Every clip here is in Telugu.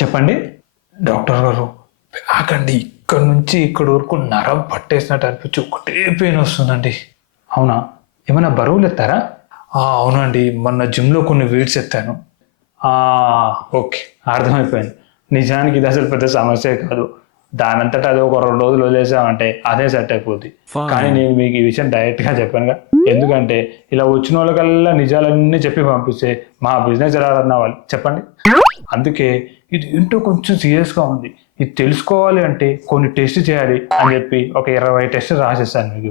చెప్పండి. డాక్టర్ గారు ఆకండి, ఇక్కడ నుంచి ఇక్కడ వరకు నరం పట్టేసినట్టు అనిపించి ఒకటే పెయిన్ వస్తుందండి. అవునా, ఏమైనా బరువులు ఎత్తారా? అవునండి, మొన్న జిమ్లో కొన్ని వెయిట్స్ ఎత్తాను. ఓకే, అర్థమైపోయింది. నిజానికి ఇది అసలు పెద్ద సమస్య కాదు. దానంతటా అది ఒక 2 రోజులు వదిలేసామంటే అదే సెట్ అయిపోద్ది. కానీ నేను మీకు ఈ విషయం డైరెక్ట్గా చెప్పానుగా. ఎందుకంటే ఇలా వచ్చిన వాళ్ళకల్లా నిజాలన్నీ చెప్పి పంపిస్తే మా బిజినెస్ ఎలా రన్ అవ్వాలి చెప్పండి. అందుకే ఇది ఏంటో కొంచెం సీరియస్గా ఉంది. ఇది తెలుసుకోవాలి అంటే కొన్ని టెస్ట్ చేయాలి అని చెప్పి ఒక 20 టెస్ట్ రాసేస్తాను మీకు.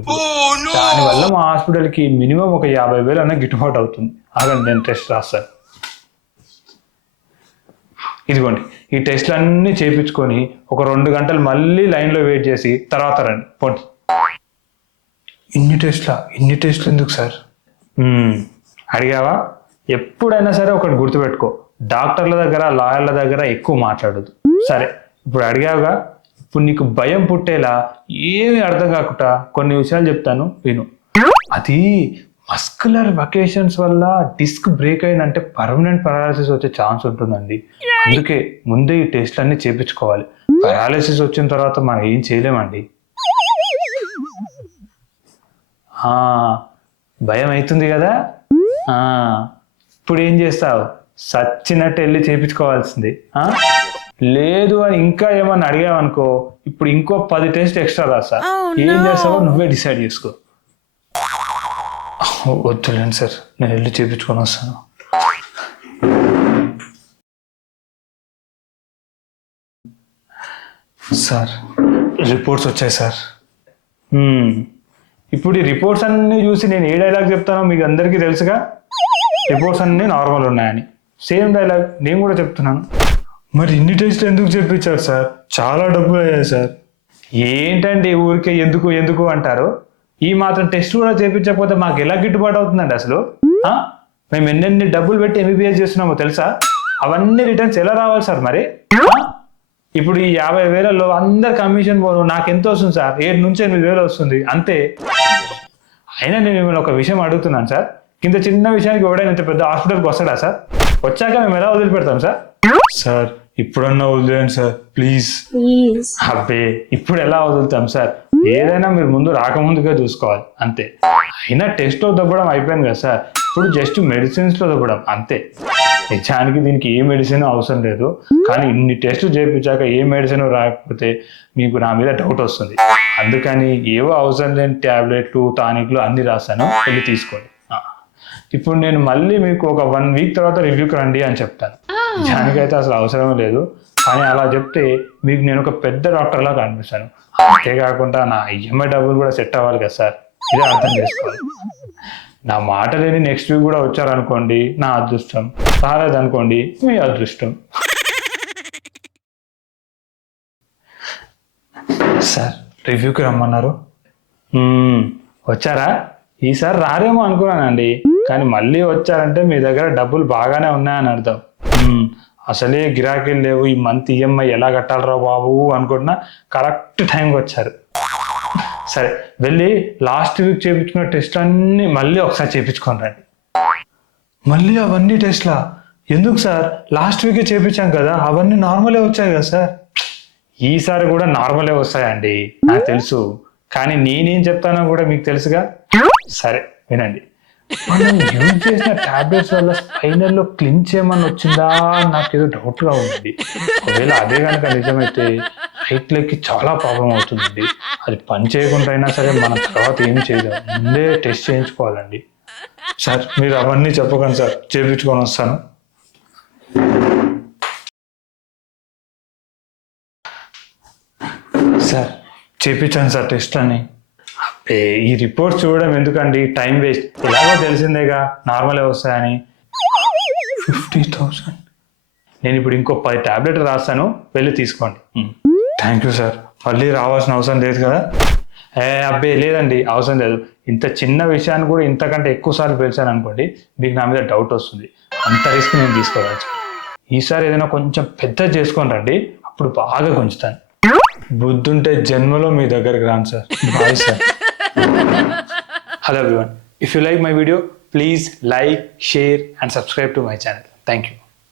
దానివల్ల మా హాస్పిటల్కి మినిమం ఒక 50,000 అన్న గిట్టుబాటు అవుతుంది. ఆగండి, నేను టెస్ట్ రాస్తాను. ఇదిగోండి, ఈ టెస్ట్లు అన్నీ చేయించుకొని ఒక 2 గంటలు మళ్ళీ లైన్లో వెయిట్ చేసి తర్వాత రండి. పోండి. ఇన్ని టెస్ట్లు ఎందుకు సార్? అడిగావా? ఎప్పుడైనా సరే ఒకటి గుర్తుపెట్టుకో, డాక్టర్ల దగ్గర లాయర్ల దగ్గర ఎక్కువ మాట్లాడదు. సరే, ఇప్పుడు అడిగావుగా, ఇప్పుడు నీకు భయం పుట్టేలా ఏమి అర్థం కాకుండా కొన్ని విషయాలు చెప్తాను, విను. అది మస్కులర్ వెకేషన్స్ వల్ల డిస్క్ బ్రేక్ అయిందంటే పర్మనెంట్ పారాలిసిస్ వచ్చే ఛాన్స్ ఉంటుందండి. అందుకే ముందే ఈ టెస్ట్లు అన్ని చేయించుకోవాలి. పారాలిసిస్ వచ్చిన తర్వాత మనం ఏం చేయలేమండి. భయం అవుతుంది కదా, ఇప్పుడు ఏం చేస్తావు? సచ్చినట్టు వెళ్ళి చేయించుకోవాల్సింది. లేదు అని ఇంకా ఏమన్నా అడిగావనుకో, ఇప్పుడు ఇంకో 10 టెస్ట్ ఎక్స్ట్రా రాస్తా. ఏం చేస్తావో నువ్వే డిసైడ్ చేసుకో. వద్దులేండి సార్, నేను వెళ్ళి చేయించుకొని వస్తాను. సార్, రిపోర్ట్స్ వచ్చాయి సార్. ఇప్పుడు ఈ రిపోర్ట్స్ అన్నీ చూసి నేను ఏ డైలాగ్ చెప్తానో మీకు అందరికీ తెలుసుగా. రిపోర్ట్స్ అన్నీ నార్మల్ ఉన్నాయని. సేమ్ డైలాగ్ నేను కూడా చెప్తున్నాను. మరి ఇన్ని టెస్ట్లు ఎందుకు చెప్పించారు సార్? చాలా డబ్బులు అయ్యాయి సార్. ఏంటండి ఊరికే ఎందుకు ఎందుకు అంటారు? ఈ మాత్రం టెస్ట్ కూడా చేయించకపోతే మాకు ఎలా గిట్టుబాటు అవుతుందండి అసలు? మేము ఎన్నెన్ని డబ్బులు పెట్టి ఎంబీబీఎస్ చేస్తున్నామో తెలుసా? అవన్నీ రిటర్న్స్ ఎలా రావాలి సార్ మరి? ఇప్పుడు ఈ 50,000లో అందరు కమిషన్ పోను నాకు ఎంత వస్తుంది సార్? 7 నుంచి 8,000 వస్తుంది అంతే. అయినా నేను మిమ్మల్ని ఒక విషయం అడుగుతున్నాను సార్, కింద చిన్న విషయానికి ఎవడైనా ఇంత పెద్ద హాస్పిటల్కి వస్తాడా సార్? వచ్చాక మేము ఎలా వదిలిపెడతాం సార్? సార్, ఇప్పుడన్నా వదిలేండి సార్ ప్లీజ్. అబ్బే, ఇప్పుడు ఎలా వదులుతాం సార్? ఏదైనా మీరు ముందు రాకముందుగా చూసుకోవాలి అంతే. అయినా టెస్ట్లో దొబ్బడం అయిపోయింది కదా సార్, ఇప్పుడు జస్ట్ మెడిసిన్స్లో దొబ్బడం అంతే. నిజానికి దీనికి ఏ మెడిసిన్ అవసరం లేదు. కానీ ఇన్ని టెస్టులు చేయించాక ఏ మెడిసిన్ రాకపోతే మీకు నా మీద డౌట్ వస్తుంది. అందుకని ఏవో అవసరం లేని ట్యాబ్లెట్లు టానిక్లు అన్ని రాస్తాను, వెళ్ళి తీసుకోండి. ఇప్పుడు నేను మళ్ళీ మీకు ఒక 1 వీక్ తర్వాత రివ్యూకి రండి అని చెప్తాను. దానికైతే అసలు అవసరమే లేదు. కానీ అలా చెప్తే మీకు నేను ఒక పెద్ద డాక్టర్లా కనిపిస్తాను. అంతేకాకుండా నా ఈఎంఐ డబ్బులు కూడా సెట్ అవ్వాలి కదా సార్, ఇదే అర్థం చేసుకోవాలి. నా మాట లేని నెక్స్ట్ వీక్ కూడా వచ్చారనుకోండి నా అదృష్టం, రాలేదనుకోండి మీ అదృష్టం. సార్, రివ్యూకి రమ్మన్నారు. వచ్చారా? ఈసారి రారేమో అనుకున్నానండి, కానీ మళ్ళీ వచ్చారంటే మీ దగ్గర డబ్బులు బాగానే ఉన్నాయని అర్థం. అసలే గిరాకీలు లేవు, ఈ మంత్ ఈఎంఐ ఎలా కట్టాలరా బాబు అనుకుంటున్నా కరెక్ట్ టైంకి వచ్చారు. సరే, వెళ్ళి లాస్ట్ వీక్ చేయించుకున్న టెస్ట్ అన్నీ మళ్ళీ ఒకసారి చేయించుకొని రండి. మళ్ళీ అవన్నీ టెస్ట్లా? ఎందుకు సార్? లాస్ట్ వీకే చేయించాం కదా, అవన్నీ నార్మలే వచ్చాయి కదా సార్. ఈసారి కూడా నార్మలే వస్తాయండి నాకు తెలుసు, కానీ నేనేం చెప్తానో కూడా మీకు తెలుసుగా. సరే వినండి, మనం యూజ్ చేసిన టాబ్లెట్స్ వల్ల స్పైనల్లో క్లించ్ ఏమన్నా వచ్చిందా నాకేదో డౌట్గా ఉంది. ఒకవేళ అదే కనుక నిజమైతే హైట్లకి చాలా ప్రాబ్లం అవుతుందండి. అది పని చేయకుండా అయినా సరే మనం తర్వాత ఏం చేయలేము, ముందే టెస్ట్ చేయించుకోవాలండి. సార్, మీరు అవన్నీ చెప్పకండి సార్, చేయించుకొని వస్తాను. సార్, చేయించాను సార్ టెస్ట్ అని. ఈ రిపోర్ట్స్ చూడడం ఎందుకండి, టైం వేస్ట్. ఎలాగో తెలిసిందేగా నార్మలే వస్తాయని. 50,000. నేను ఇప్పుడు ఇంకో 10 టాబ్లెట్లు రాస్తాను, వెళ్ళి తీసుకోండి. Thank you sir. మళ్ళీ రావాల్సిన అవసరం లేదు కదా? అబ్బే లేదండి, అవసరం లేదు. ఇంత చిన్న విషయాన్ని కూడా ఇంతకంటే ఎక్కువసార్లు పిలిచాను అనుకోండి మీకు నా మీద డౌట్ వస్తుంది. అంత రిస్క్ నేను తీసుకోవచ్చు. ఈసారి ఏదైనా కొంచెం పెద్ద చేసుకొని రండి, అప్పుడు బాగా కొంచుతాను. బుద్ధుంటే జన్మలో మీ దగ్గరికి రాను sir. Bye sir. Hello everyone. If you like my video, please like, share and subscribe to my channel. Thank you.